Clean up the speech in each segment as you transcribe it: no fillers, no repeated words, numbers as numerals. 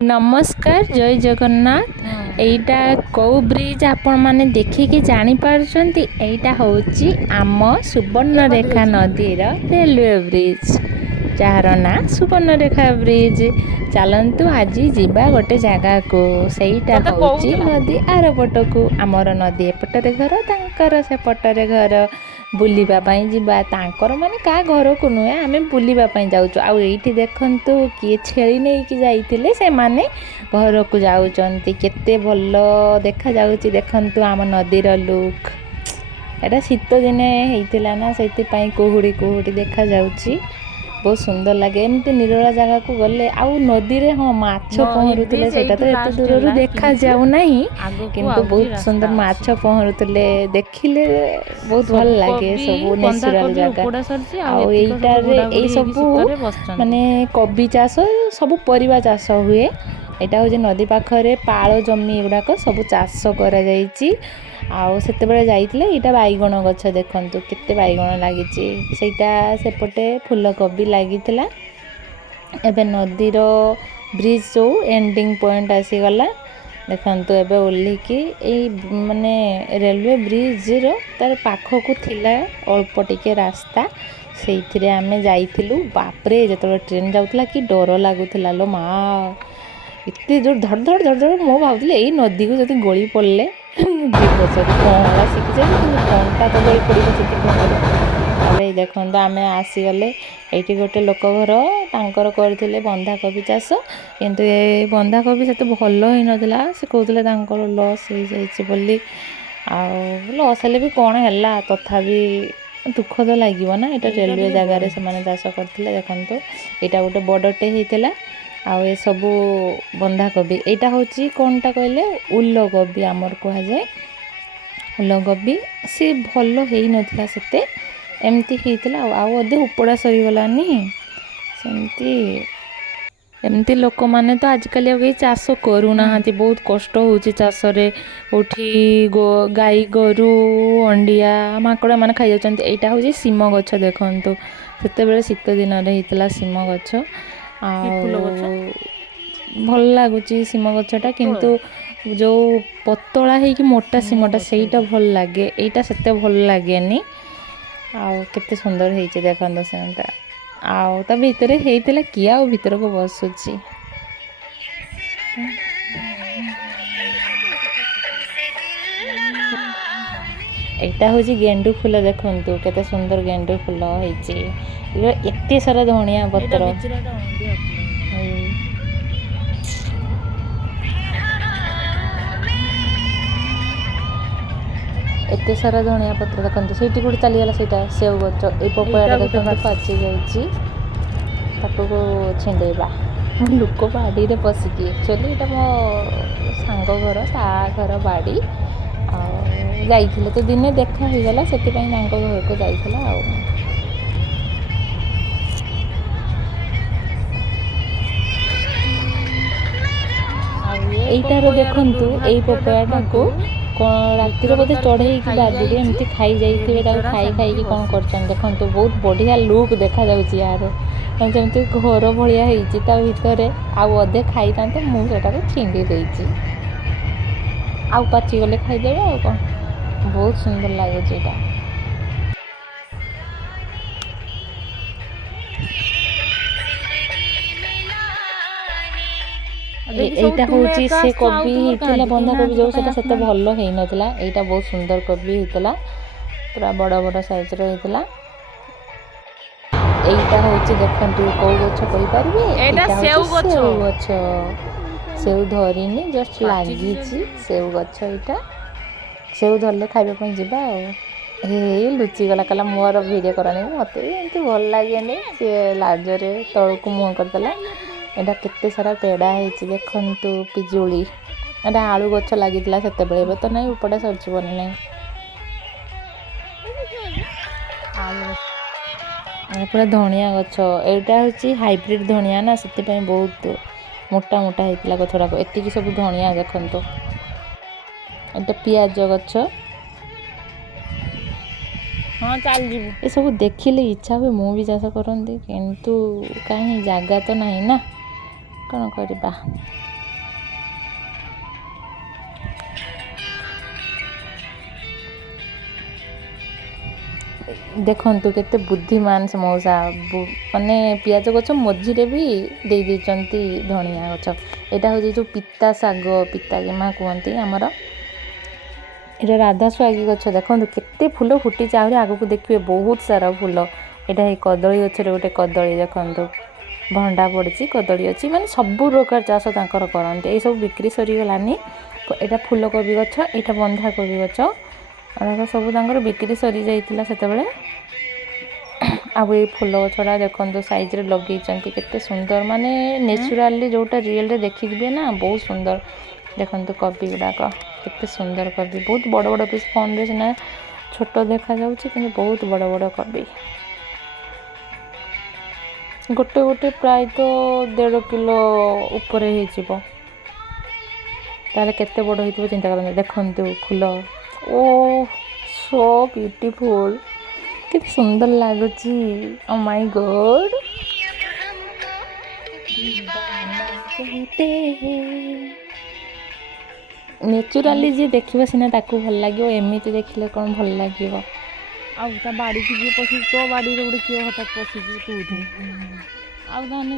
नमस्कार जय जगन्नाथ। एटा कौ ब्रिज आपण माने देखिकी जानी पारुछंती। एटा होची आम सुवर्णरेखा नदीर रेलवे ब्रिज जार ना सुवर्णरेखा ब्रिज। चलंतु आज जीवा गोटे जगह को सेटा होची नदी आर पटकू आमर नदी एपटरे घर तांकर सेपटरे घर बुलिबा पई जीवा तांकर माने का घर को नुहे आमे बुलिबा पई जाउचो। आ एठी देखंतु किए छेली नै कि जाइतिले से माने घर को जाउचंती। केते भल्लो देखा जाउची देखंतु आम नदीर लुक। एटा शीत दिने हेइतिला ना सेति पई कुहुडी कुहुडी देखा जाउची। बहुत सुंदर लगे एमती निरोला जगह को गले आउ नदी रे हाँ माछ पहरुतले सेटा तो एते दूर देखा जाउ नाही किंतु बहुत सुंदर माछ पहरुतले देखिले बहुत भल लागे सब नेचुरल जगह। आउ एटा रे ए सब माने कबी चाष सब परिबा चाष हुए। एटा हो जे नदी पाखरे पाळ जमी गुडाक सब चाष करा जाईची। आउ सेते बेले जाइतिले एटा बाईगण गछ देखंतु केते बाईगण लागिची सेटा सेपटे फूलकोबी लागितिला। एबे नदीर ब्रिज जो एंडिंग पॉइंट आसी गला देखंतु एबे ओल्ली की ए माने रेलवे ब्रिज रो तार पाखो को थिला अल्प टिके रास्ता सेइथिरे आमे जाइतिलु। बापरे जतले ट्रेन जाउतला कि डर लागुतला लो मा इत्ते जोर धड़ धड़ धड़ धड़ मो भाबुतले एई नदी को जति गोली पड़ले पहला शिखी जाए घंटा तो गई पड़ी से देखो आम आसीगले ये गोटे लोक घर तांकर करथिले बंधाकोबी चाष किंतु ए बंधाकोबी से भल ही नथिला से कहते लॉस हो जाइए बोली। लॉस हेले भी कौन है तथापि दुख तो लगे ना। यहाँ रेलवे जगार से चाष करते देखो यहाँ गोटे बड़टे होता आउ ए सबू बंधाकोबी एटा होची कोनटा कहले उल्लकोबी आमर कहा जाए उल्लकोबी से भल हेई नथिला सेते एमती हेइतला आउ अधे उपड़ा सरी गलानी सेमती एमती लोक माने तो आजकल कहीं चाष करूना बहुत कष्ट होची चाष रे उठी गाई गोरु अंडिया माकड़ा माने खाई जाउचंती। एटा होची सीम गछ देखंतु सेते बेले शीत दिन रे हेइतला सीम गछ भल लगुच सीम गछटा किंतु जो पतला है कि मोटा सीमटा सेटा भल लगे एटा सेते भल लगेनी। आउ केते सुंदर हेइचे देखंतो सेटा आउ ता भीतर हेइतला किया आ भीतर को बसुची। एटा होची गेंडू फूल देखंतु केते सुंदर गेंडू फूल हेइचे। एते सारा धनिया पत्र एते सारा धनिया पत्र देखते से गोटे चलीगला से सेव गच ये पपया देखते पाची जाको छिंडेबा लोक बाड़ी रे पशिकी एक्चुअली ये मो सांग घर ता घर बाड़ी जाइए तो दिने देखा हो गला से घर को जाइला। एटार देखंतु एई पपयाटा को राति बोधे चढ़े बाजुरी एमती खाई जाइए खाई खाई कौन कर देखो बहुत बढ़िया लुक देखा जाउची यार जमती घर भाया भितर आउ अधे खाई था मुझे छिंडी देची आउ पाची गले खाईदे आ कौन बहुत सुंदर लगुच एटा। एटा होची से कोबी हितला बंधा कोबी जो सेटा सेते भल्लो हेई नथला एटा बहुत सुंदर कोबी हितला पूरा बड़ा बड़ा साइज रो हितला। एटा होची देखंतु को गछ कहि परबे एटा सेव गछ सेव धरिनी जस्ट लागिची सेव गछ एटा सेव धरले खाइबा पई जिबा हे लुचि गला कला मोर वीडियो करनी मते एंती भल लागेनी से लाजरे तळको मुह करतला। एटा केते सारा पेड़ा हेची देखंतु पिजुली एटा आलू गछ लागितला सेते बेले तो नहीं उपडा सरची बने नहीं आलू पूरा धनिया गछ एटा होची हाइब्रिड धनिया ना सेते पई बहुत मोटा मोटा हेतला गछडा को एतिकी सब धनिया देखंतु। एटा पियाज गछ हाँ चल जीवु ए सब देखिले इच्छा हुए मु भी चाष करंती किंतु काहे जागा तो नहीं ना କ'ଣ କରିବା। ଦେଖନ୍ତୁ କେତେ ବୁଦ୍ଧିମାନ ସେ ମଉସା, ମାନେ ପିଆଜ ଗଛ ମଝିରେ ବି ଦେଇ ଦେଇଛନ୍ତି ଧଣିଆ ଗଛ। ଏଇଟା ହେଉଛି ଯେଉଁ ପିତା ଶାଗ, ପିତା ଗେମା କୁହନ୍ତି ଆମର। ଏଇଟା ରାଧାସୁଆଗୀ ଗଛ। ଦେଖନ୍ତୁ କେତେ ଫୁଲ ଫୁଟିଛି, ଆହୁରି ଆଗକୁ ଦେଖିବେ ବହୁତ ସାରା ଫୁଲ। ଏଇଟା ଏଇ କଦଳୀ ଗଛରେ ଗୋଟେ କଦଳୀ ଦେଖନ୍ତୁ, ଭଣ୍ଡା ପଡ଼ିଛି, କଦଳୀ ଅଛି, ମାନେ ସବୁ ପ୍ରକାର ଚାଷ ତାଙ୍କର କରନ୍ତି। ଏଇସବୁ ବିକ୍ରି ସରିଗଲାନି। ଏଇଟା ଫୁଲକୋବି ଗଛ, ଏଇଟା ବନ୍ଧାକୋବି ଗଛ, ଏଗୁଡ଼ାକ ସବୁ ତାଙ୍କର ବିକ୍ରି ସରିଯାଇଥିଲା ସେତେବେଳେ। ଆଉ ଏଇ ଫୁଲ ଗଛଟା ଦେଖନ୍ତୁ ସାଇଜ୍ରେ ଲଗେଇଛନ୍ତି, କେତେ ସୁନ୍ଦର, ମାନେ ନ୍ୟାଚୁରାଲି ଯେଉଁଟା ରିଏଲ୍ରେ ଦେଖିଯିବେ ନା, ବହୁତ ସୁନ୍ଦର। ଦେଖନ୍ତୁ କୋବି ଗୁଡ଼ାକ କେତେ ସୁନ୍ଦର କୋବି, ବହୁତ ବଡ଼ ବଡ଼ ପିସ୍। ଫୋନ୍ରେ ସିନା ଛୋଟ ଦେଖାଯାଉଛି କିନ୍ତୁ ବହୁତ ବଡ଼ ବଡ଼ କୋବି। ଗୋଟେ ଗୋଟେ ପ୍ରାୟତଃ 1.5 କିଲୋ ଉପରେ ହେଇଯିବ। ତାହେଲେ କେତେ ବଡ଼ ହେଇଥିବ ଚିନ୍ତା କରନ୍ତୁ। ଦେଖନ୍ତୁ ଫୁଲ, ଓ ସୋ ବ୍ୟୁଟିଫୁଲ୍, କେତେ ସୁନ୍ଦର ଲାଗୁଛି। ଓ ମାଇ ଗଡ୍। ନ୍ୟାଚୁରାଲି ଯିଏ ଦେଖିବ ସିନା ତାକୁ ଭଲ ଲାଗିବ, ଏମିତି ଦେଖିଲେ କ'ଣ ଭଲ ଲାଗିବ। ଆଉ ତା ବାଡ଼ିକି ଯିଏ ପଶିଛି, ତୋ ବାଡ଼ିରେ ଗୋଟେ କିଏ ହଠାତ୍ ପଶିଛି ତୁ ଆଉ ତାହେଲେ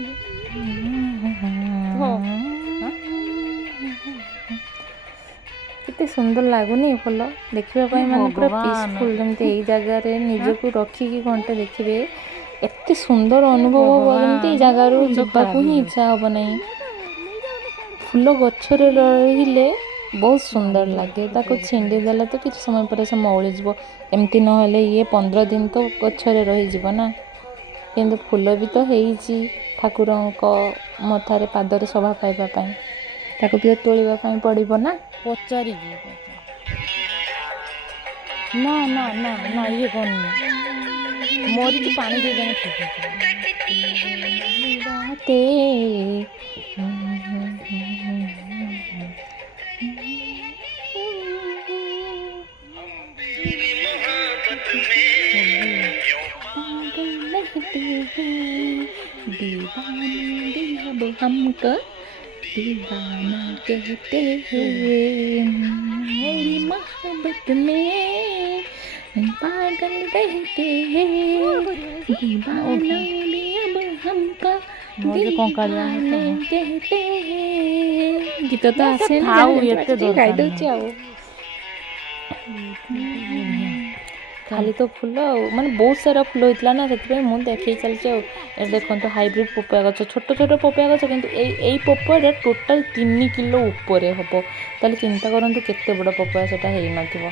କେତେ ସୁନ୍ଦର ଲାଗୁନି ଫୁଲ ଦେଖିବା ପାଇଁ, ମାନେ ପୁରା ପିସଫୁଲ୍। ଯେମିତି ଏଇ ଜାଗାରେ ନିଜକୁ ରଖିକି ଘଣ୍ଟେ ଦେଖିବେ, ଏତେ ସୁନ୍ଦର ଅନୁଭବ ହେବ, ଯେମିତି ଏଇ ଜାଗାରୁ ଯିବାକୁ ହିଁ ଇଚ୍ଛା ହେବ ନାହିଁ। ଫୁଲ ଗଛରେ ରହିଲେ ବହୁତ ସୁନ୍ଦର ଲାଗେ। ତାକୁ ଛିଣ୍ଡି ଦେଲେ ତ କିଛି ସମୟ ପରେ ସେ ମଉଳିଯିବ। ଏମିତି ନହେଲେ ଇଏ 15 ଦିନ ତ ଗଛରେ ରହିଯିବ ନା। କିନ୍ତୁ ଫୁଲ ବି ତ ହେଇଛି ଠାକୁରଙ୍କ ମଥାରେ, ପାଦରେ ଶୋଭା ପାଇବା ପାଇଁ, ତାକୁ ବି ତୋଳିବା ପାଇଁ ପଡ଼ିବ ନା। ପଚାରିକି ନା ନା ନା ନା, ଇଏ କରୁନି, ମରିକି ପାଣି ଦେଇଦେଲେ ଠିକ୍ ହେଇଯିବ। हमको दीवाना कहते हैं, मेरी मोहब्बत में पागल रहते हैं, दीवाना भी अब हमको दीवाने कहते हैं। गीत तो आसे गाइदଉଛି ଆଉ। ଖାଲି ତ ଫୁଲ ଆଉ, ମାନେ ବହୁତ ସାରା ଫୁଲ ହେଇଥିଲା ନା, ସେଥିପାଇଁ ମୁଁ ଦେଖେଇ ଚାଲିଛି ଆଉ। ଏ ଦେଖନ୍ତୁ ହାଇବ୍ରିଡ୍ ପପିଆ ଗଛ, ଛୋଟ ଛୋଟ ପପିଆ ଗଛ, କିନ୍ତୁ ଏଇ ପପିଆଟା ଟୋଟାଲ୍ 3 କିଲୋ ଉପରେ ହେବ। ତାହେଲେ ଚିନ୍ତା କରନ୍ତୁ କେତେ ବଡ଼ ପପିଆ ସେଟା ହେଇନଥିବ।